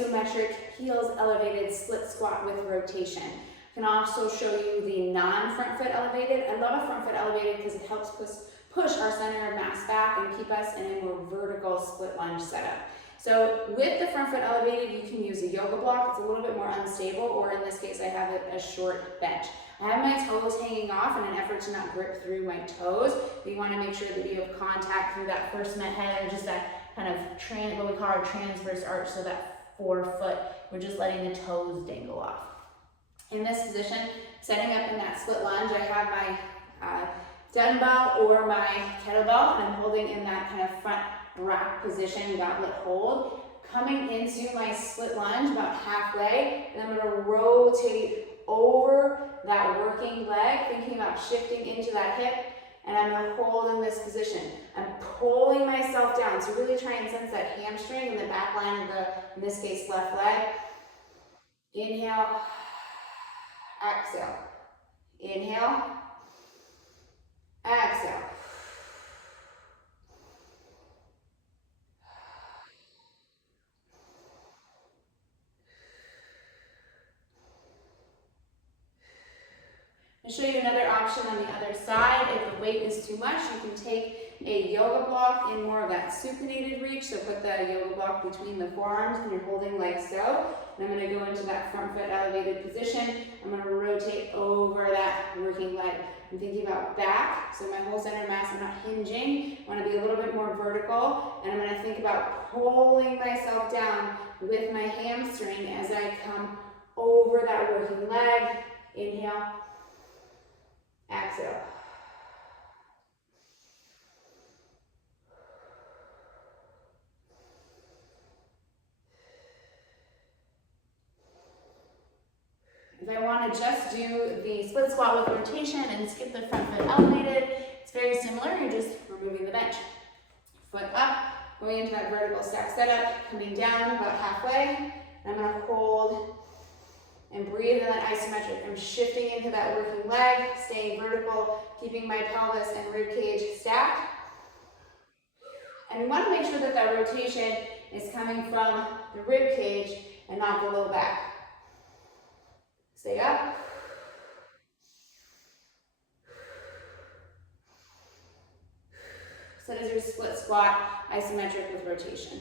isometric heels elevated split squat with rotation. I can also show you the non-front foot elevated. I love a front foot elevated because it helps push our center of mass back and keep us in a more vertical split lunge setup. So with the front foot elevated, you can use a yoga block. It's a little bit more unstable, or in this case, I have a short bench. I have my toes hanging off in an effort to not grip through my toes. But you want to make sure that you have contact through that first mat head, or just that kind of what we call our transverse arch, so that forefoot, we're just letting the toes dangle off. In this position, setting up in that split lunge, I have my dumbbell or my kettlebell, and I'm holding in that kind of front rack position, goblet hold. Coming into my split lunge about halfway, and I'm going to rotate over that working leg, thinking about shifting into that hip, and I'm going to hold in this position. I'm pulling myself down, so really try and sense that hamstring in the back line of the, in this case, left leg. Inhale, exhale. Inhale, exhale. I'll show you another option on the other side. If the weight is too much, you can take a yoga block in more of that supinated reach. So put the yoga block between the forearms and you're holding like so. And I'm going to go into that front foot elevated position. I'm going to rotate over that working leg. I'm thinking about back, so my whole center mass, I'm not hinging. I want to be a little bit more vertical. And I'm going to think about pulling myself down with my hamstring as I come over that working leg. Inhale. Exhale. If I want to just do the split squat with rotation and skip the front foot elevated, it's very similar. You're just removing the bench. Foot up, going into that vertical step setup, coming down about halfway. And I'm going to hold and breathe in that isometric. I'm shifting into that working leg, staying vertical, keeping my pelvis and rib cage stacked. And we want to make sure that that rotation is coming from the rib cage and not the low back. Stay up. So that is your split squat isometric with rotation.